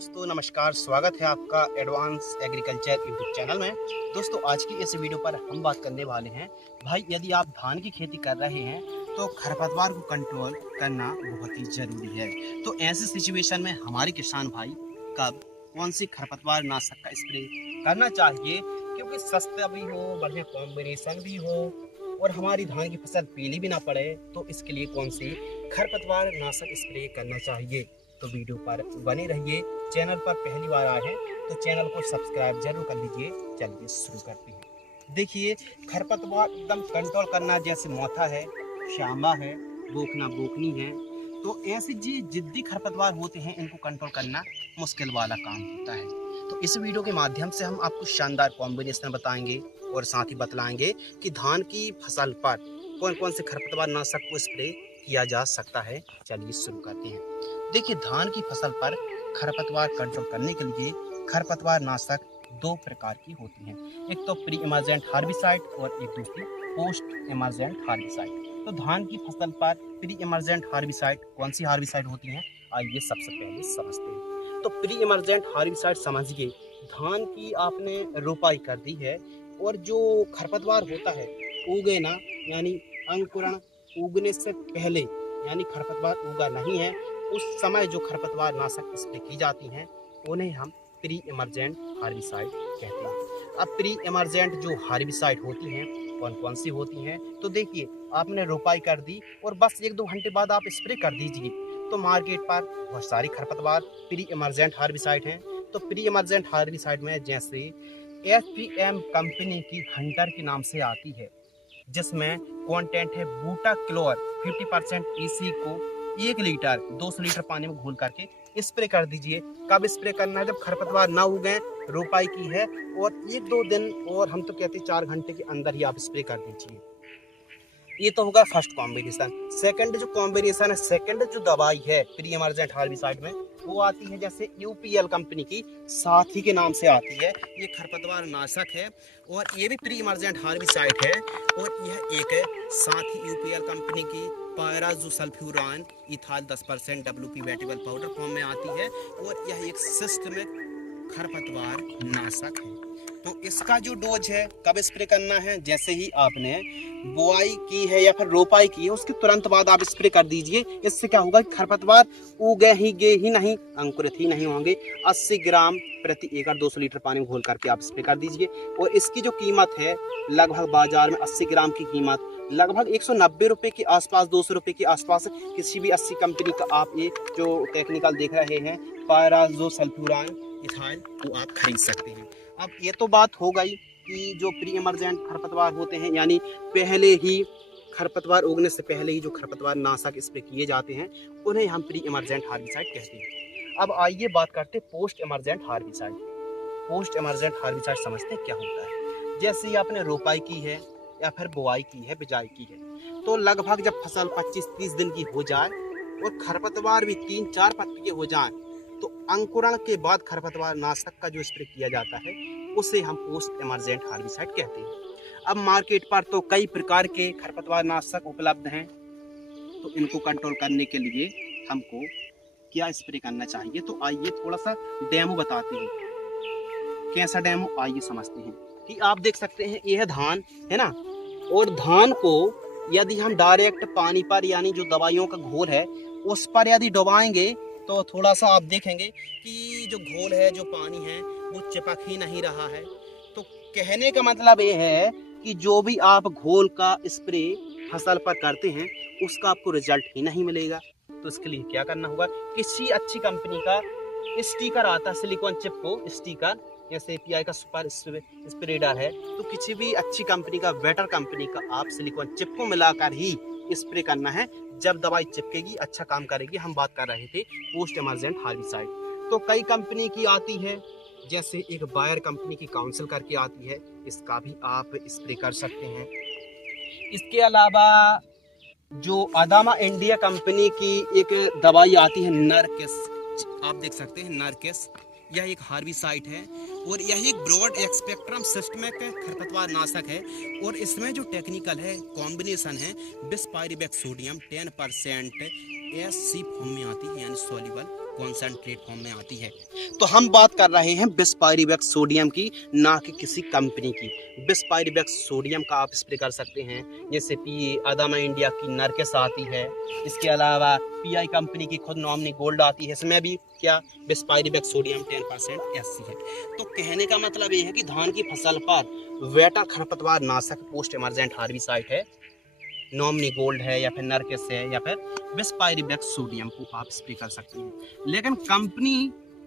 दोस्तों नमस्कार, स्वागत है आपका एडवांस एग्रीकल्चर यूट्यूब चैनल में। दोस्तों आज की इस वीडियो पर हम बात करने वाले हैं भाई, यदि आप धान की खेती कर रहे हैं तो खरपतवार को कंट्रोल करना बहुत ही ज़रूरी है। तो ऐसी सिचुएशन में हमारे किसान भाई कब कौन सी खरपतवार नाशक का स्प्रे करना चाहिए, क्योंकि सस्ता भी हो, बढ़िया कॉम्बिनेशन भी हो और हमारी धान की फसल पीली भी ना पड़े, तो इसके लिए कौन सी खरपतवार नाशक स्प्रे करना चाहिए। तो वीडियो पर बने रहिए। चैनल पर पहली बार आए हैं तो चैनल को सब्सक्राइब जरूर कर लीजिए। चलिए शुरू करते हैं। देखिए, खरपतवार एकदम कंट्रोल करना जैसे मोथा है, श्यामा है, बोकना बोकनी है, तो ऐसे जी जिद्दी खरपतवार होते हैं, इनको कंट्रोल करना मुश्किल वाला काम होता है। तो इस वीडियो के माध्यम से हम आपको शानदार कॉम्बिनेशन बताएंगे और साथ ही बतलाएंगे कि धान की फसल पर कौन कौन से खरपतवार नाशक को स्प्रे किया जा सकता है। चलिए शुरू करते हैं। देखिए, धान की फसल पर खरपतवार कंट्रोल करने के लिए खरपतवार नाशक दो प्रकार की होती हैं। एक तो प्री इमर्जेंट हार्बिसाइड और एक दूसरी पोस्ट इमर्जेंट हार्बिसाइड। तो धान की फसल पर प्री इमर्जेंट हार्बिसाइड कौन सी हार्बिसाइड होती हैं, आइए सबसे पहले समझते हैं। तो प्री इमर्जेंट हार्बिसाइड समझिए, धान की आपने रोपाई कर दी है और जो खरपतवार होता है उगे ना, यानी अंकुरण उगने से पहले, यानी खरपतवार उगा नहीं है, उस समय जो खरपतवार नाशक स्प्रे की जाती हैं उन्हें हम प्री इमर्जेंट हार्बिसाइड कहते हैं। अब प्री इमर्जेंट जो हार्बिसाइड होती हैं कौन कौन सी होती हैं, तो देखिए, आपने रोपाई कर दी और बस 1-2 घंटे बाद आप स्प्रे कर दीजिए तो मार्केट पर बहुत सारी खरपतवार प्री इमर्जेंट हार्बिसाइड हैं। तो प्री इमर्जेंट हार्बिसाइड में जैसे एसपीएम कंपनी की हंटर के नाम से आती है, जिसमें कंटेंट है बूटा क्लोर 50% ईसी को 1 लीटर 200 लीटर पानी में घोल करके स्प्रे कर दीजिए। कब स्प्रे करना है, जब खरपतवार ना उगे, रोपाई की है और 1-2 दिन, और हम तो कहते हैं 4 घंटे के अंदर ही आप स्प्रे कर दीजिए। ये तो होगा फर्स्ट कॉम्बिनेशन। सेकंड जो कॉम्बिनेशन है, सेकंड जो दवाई है प्री इमर्जेंट हार्बिसाइड में, वो आती है जैसे यूपीएल कंपनी की साथी के नाम से आती है। ये खरपतवार नाशक है और ये भी प्री इमर्जेंट हार्बिसाइड है। और यह एक है साथी यूपीएल कंपनी की पायराजोसल्फ्यूरान इथाल 10% WP वेटिबल पाउडर फॉर्म में आती है और यह एक सिस्टमिक खरपतवार नाशक है। तो इसका जो डोज है, कब स्प्रे करना है, जैसे ही आपने बुआई की है या फिर रोपाई की है उसके तुरंत बाद आप स्प्रे कर दीजिए। इससे क्या होगा कि खरपतवार उगे ही नहीं, अंकुरित ही नहीं होंगे। 80 ग्राम प्रति एकड़ 200 लीटर पानी में घोल करके आप स्प्रे कर दीजिए। और इसकी जो कीमत है, लगभग बाजार में 80 ग्राम की कीमत लगभग 190 रुपए के आसपास, 200 रुपए के आसपास। किसी भी 80 कंपनी का आप ये जो टेक्निकल देख रहे हैं पायराजोसल्फ्यूरान इथाइल, वो आप खरीद सकते हैं। अब ये तो बात हो गई कि जो प्री इमर्जेंट खरपतवार होते हैं, यानी पहले ही खरपतवार उगने से पहले ही जो खरपतवार नाशक स्प्रे किए जाते हैं, उन्हें हम प्री इमर्जेंट हार्बिसाइड कहते हैं। अब आइए बात करते हैं post emergent herbicide. Post emergent herbicide समझते हैं क्या होता है। जैसे ही आपने रोपाई की है या फिर बुआई की है, बिजाई की है, तो लगभग जब फसल 25-30 दिन की हो जाए और खरपतवार भी 3-4 पत्ती के हो जाए, तो अंकुरण के बाद खरपतवार नाशक का जो स्प्रे किया जाता है उसे हम पोस्ट इमर्जेंट हार्बिसाइड कहते हैं। अब मार्केट पर तो कई प्रकार के खरपतवार नाशक उपलब्ध हैं, तो इनको कंट्रोल करने के लिए हमको क्या स्प्रे करना चाहिए, तो आइए थोड़ा सा डेमो बताते हैं। कैसा डेमो, आइए समझते हैं। कि आप देख सकते हैं ये है धान, है ना, और धान को यदि हम डायरेक्ट पानी पर, यानी जो दवाइयों का घोल है उस पर यदि डुबाएंगे, तो थोड़ा सा आप देखेंगे कि जो घोल है, जो पानी है, वो चिपक ही नहीं रहा है। तो कहने का मतलब ये है कि जो भी आप घोल का स्प्रे फसल पर करते हैं उसका आपको रिजल्ट ही नहीं मिलेगा। तो इसके लिए क्या करना होगा, किसी अच्छी कंपनी का स्टिकर आता है, सिलिकॉन चिप को स्टिकर, जैसे API का सुपर स्प्रेडर है, तो किसी भी अच्छी कंपनी का, बेटर कंपनी का आप सिलिकॉन चिप को मिलाकर ही स्प्रे करना है। जब दवाई चिपकेगी, अच्छा काम करेगी। हम बात कर रहे थे पोस्ट इमर्जेंट हार्बिसाइड। तो कई कंपनी की आती है, जैसे एक बायर कंपनी की काउंसिल करके आती है, इसका भी आप स्प्रे कर सकते हैं। इसके अलावा जो अदामा इंडिया कंपनी की एक दवाई आती है नरकिस, आप देख सकते हैं नरकिस, यह एक हार्बिसाइड है और यह एक ब्रॉड स्पेक्ट्रम सिस्टमिक खरपतवार नाशक है। और इसमें जो टेक्निकल है, कॉम्बिनेशन है बिस्पाइरिबेक सोडियम 10% SC फॉर्म में आती है, यानी सॉल्युबल कॉन्सेंट्रेट फॉर्म में आती है। तो हम बात कर रहे हैं बिस्पायरिवेक्स सोडियम की, ना कि किसी कंपनी की। बिस्पायरिवेक्स सोडियम का आप स्प्रे कर सकते हैं, जैसे पी अदामा इंडिया की नरकेस आती है, इसके अलावा पीआई कंपनी की खुद नॉमिनी गोल्ड आती है, इसमें भी क्या बिस्पायरिवेक्स सोडियम 10% एससी है। तो कहने का मतलब ये है कि धान की फसल पर वेटर खरपतवार नाशक पोस्ट इमर्जेंट हार्बिसाइड है, नॉमिनी गोल्ड है या फिर नरकेस है या फिर बिस्पायरिवेक्स सोडियम को आप स्प्रे कर सकते हैं। लेकिन कंपनी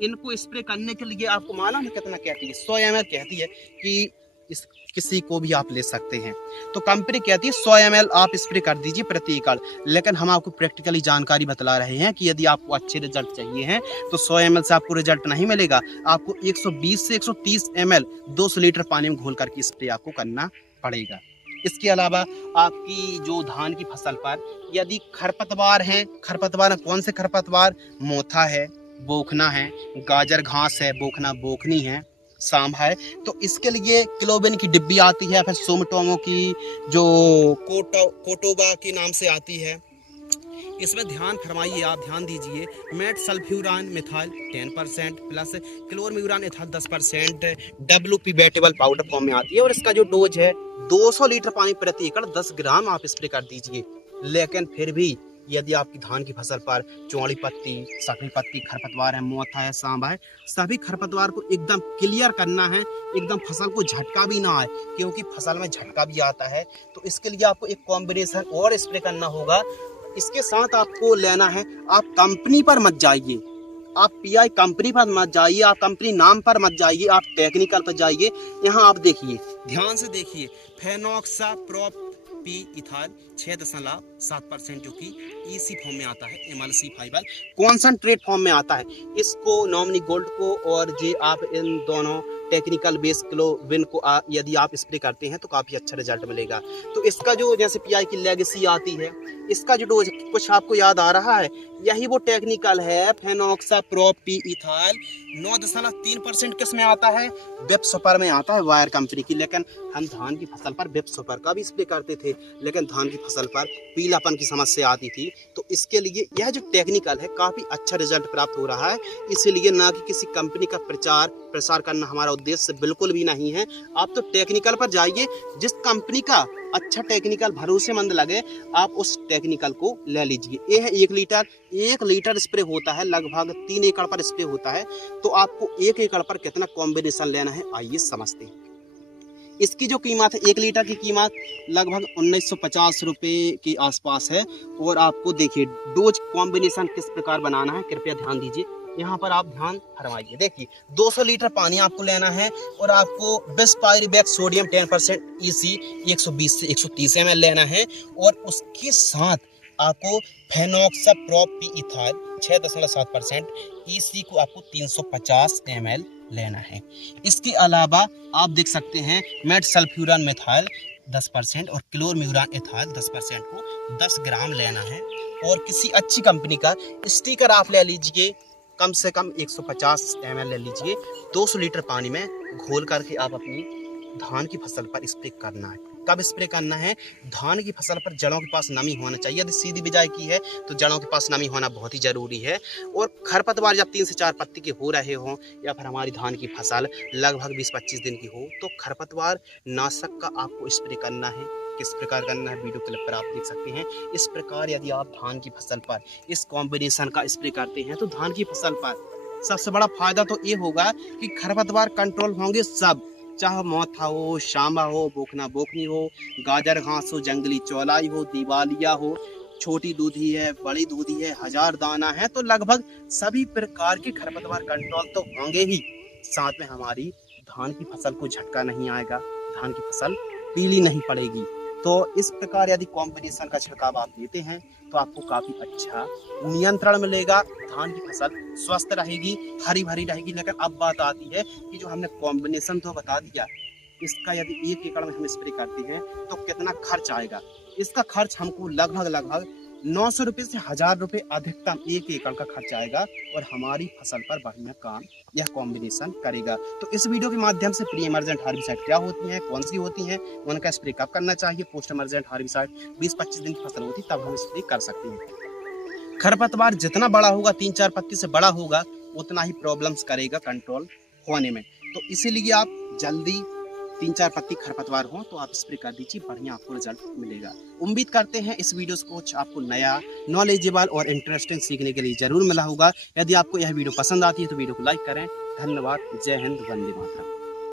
इनको स्प्रे करने के लिए आपको मालूम है कितना कहती है? 100 ml कहती है कि इस किसी को भी आप ले सकते हैं। तो कंपनी कहती है 100 ml आप स्प्रे कर दीजिए प्रति एकड़। लेकिन हम आपको प्रैक्टिकली जानकारी बतला रहे हैं कि यदि आपको अच्छे रिजल्ट चाहिए हैं तो 100 ml से आपको रिजल्ट नहीं मिलेगा। आपको 120 से 130 ml 200 लीटर पानी में घोल करके स्प्रे आपको करना पड़ेगा। इसके अलावा आपकी जो धान की फसल पर यदि खरपतवार हैं, खरपतवार कौन से खरपतवार? मोथा है, बोखना है, गाजर घास है, बोखना बोखनी है, सांभा है, तो इसके लिए क्लोबिन की डिब्बी आती है, फिर सोमटोमो की जो कोटोबा के नाम से आती है। इसमें ध्यान फरमाइए, आप ध्यान दीजिए, metsulfuron methyl 10% plus chlorimuron ethyl 10% WP wettable powder form में आती है और इसका जो डोज है 200 लीटर पानी प्रति एकड़ 10 ग्राम आप स्प्रे कर दीजिए। लेकिन फिर भी यदि आपकी धान की फसल पर चौड़ी पत्ती, सफेद पत्ती खरपतवार है, मोथा है, सांबा है, सभी खरपतवार को एकदम क्लियर करना है, एकदम फसल को झटका भी ना आए, क्योंकि फसल में झटका भी आता है। तो इसके लिए आपको एक कॉम्बिनेशन और स्प्रे करना होगा। इसके साथ आपको लेना है, आप कंपनी पर मत जाइए, आप पीआई कंपनी पर मत जाइए, आप कंपनी नाम पर मत जाइए, आप टेक्निकल पर जाइए। यहाँ आप देखिए, ध्यान से देखिए, फेनोक्साप्रोप पी इथाइल 6.7% जो कि ईसी फॉर्म में आता है, एमल्सिफाइबल कॉन्सेंट्रेट फॉर्म में आता है। इसको नॉमिनी गोल्ड को और जे आप इन दोनों टेक्निकल बेस क्लोबिन को यदि आप स्प्रे करते हैं तो काफ़ी अच्छा रिजल्ट मिलेगा। तो इसका जो जैसे पीआई की लेगेसी आती है, इसका जो डोज कुछ आपको याद आ रहा है, यही वो टेक्निकल है, फेनोक्साप्रोप पी इथाइल 9.3% किस में आता है? वेब सुपर में आता है, वायर कंपनी की। लेकिन हम धान की फसल पर वेब सुपर का भी स्प्रे करते थे, लेकिन धान की फसल पर पीलापन की समस्या आती थी। तो इसके लिए यह जो टेक्निकल है काफ़ी अच्छा रिजल्ट प्राप्त हो रहा है। इसीलिए ना कि किसी कंपनी का प्रसार करना हमारा उद्देश्य बिल्कुल भी नहीं है। आप तो टेक्निकल पर जाइए, जिस कंपनी का अच्छा टेक्निकल भरोसेमंद लगे आप उस टेक्निकल को ले लीजिए। ये है 1 लीटर स्प्रे होता है, लगभग 3 एकड़ पर स्प्रे होता है। तो आपको 1 एकड़ पर कितना कॉम्बिनेशन लेना है, आइए समझते हैं। इसकी जो कीमत है, 1 लीटर की कीमत लगभग 1950 रुपये के आसपास है। और आपको देखिए डोज कॉम्बिनेशन किस प्रकार बनाना है, कृपया ध्यान दीजिए। यहाँ पर आप ध्यान फरमाइए, देखिए 200 लीटर पानी आपको लेना है और आपको बिस्पायरिवेक्स सोडियम 10% ईसी 120 से 130 ml लेना है। और उसके साथ आपको फेनोक्साप्रोप पी इथाइल 6.7% ईसी को आपको 350 ml लेना है। इसके अलावा आप देख सकते हैं मेट सल्फ्यूरान मिथाइल 10% और क्लोरम्यूरान एथाइल 10% को 10 ग्राम लेना है। और किसी अच्छी कंपनी का स्टिकर आप ले लीजिए, कम से कम 150 ml ले लीजिए। 200 लीटर पानी में घोल करके आप अपनी धान की फसल पर स्प्रे करना है। कब स्प्रे करना है? धान की फसल पर जड़ों के पास नमी होना चाहिए। यदि सीधी बिजाई की है तो जड़ों के पास नमी होना बहुत ही जरूरी है। और खरपतवार जब 3 से 4 पत्ती के हो रहे हों या फिर हमारी धान की फसल लगभग 20-25 दिन की हो तो खरपतवार नाशक का आपको स्प्रे करना है। किस प्रकार करना है, वीडियो क्लिप पर आप देख सकते हैं। इस प्रकार यदि आप धान की फसल पर इस कॉम्बिनेशन का स्प्रे करते हैं तो धान की फसल पर सबसे बड़ा फायदा तो ये होगा कि खरपतवार कंट्रोल होंगे सब, चाहे मोथा हो, सांबा हो, बोखना बोखनी हो, गाजर घास हो, जंगली चौलाई हो, दिवालिया हो, छोटी दूधी है, बड़ी दूधी है, हजार दाना है, तो लगभग सभी प्रकार के खरपतवार कंट्रोल तो होंगे ही। साथ में हमारी धान की फसल को झटका नहीं आएगा, धान की फसल पीली नहीं पड़ेगी। तो इस प्रकार यदि कॉम्बिनेशन का छिड़काव आप देते हैं तो आपको काफी अच्छा नियंत्रण मिलेगा, धान की फसल स्वस्थ रहेगी, हरी भरी रहेगी। लेकिन अब बात आती है कि जो हमने कॉम्बिनेशन तो बता दिया, इसका यदि 1 एकड़ में हम स्प्रे करते हैं तो कितना खर्च आएगा? इसका खर्च हमको लगभग 900 रुपये से 1000 रुपये अधिकतम 1 एकड़ का खर्च आएगा और हमारी फसल पर बढ़िया काम यह कॉम्बिनेशन करेगा। तो इस वीडियो के माध्यम से प्री इमर्जेंट हार्बिसाइड क्या होती हैं, कौन सी होती हैं, उनका स्प्रे कब करना चाहिए, पोस्ट इमर्जेंट हार्बिसाइड 20-25 दिन की फसल होती तब हम स्प्रे कर सकते हैं। खरपतवार जितना बड़ा होगा, 3-4 पत्ती से बड़ा होगा, उतना ही प्रॉब्लम्स करेगा कंट्रोल होने में। तो इसीलिए आप जल्दी 3-4 पत्ती खरपतवार हो तो आप स्प्रे कर दीजिए, बढ़िया आपको रिजल्ट मिलेगा। उम्मीद करते हैं इस वीडियो से कुछ आपको नया, नॉलेजेबल और इंटरेस्टिंग सीखने के लिए जरूर मिला होगा। यदि आपको यह वीडियो पसंद आती है तो वीडियो को लाइक करें। धन्यवाद। जय हिंद, वंदे मातरम।